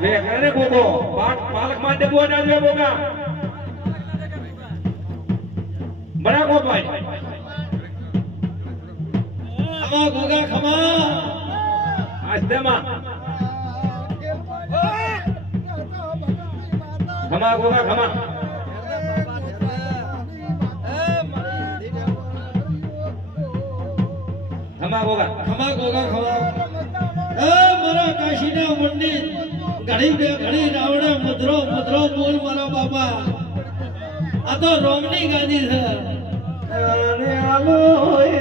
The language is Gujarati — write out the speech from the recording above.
બે કરે ગોગો પાલક માં દેવો ના જો ગોગા બડા ગોપાઈ ખમા ગોગા ખમા આસ્તેમાં ખમા ગોગા ખમા ખમા ગોગા ખમા એ મારા કાશીના મંદિર ઘડી બે ઘડી રાવણે મુદ્રો મુદ્રો બોલ મારા બાપા આ તો રોમની ગાદી છે અને આલો એ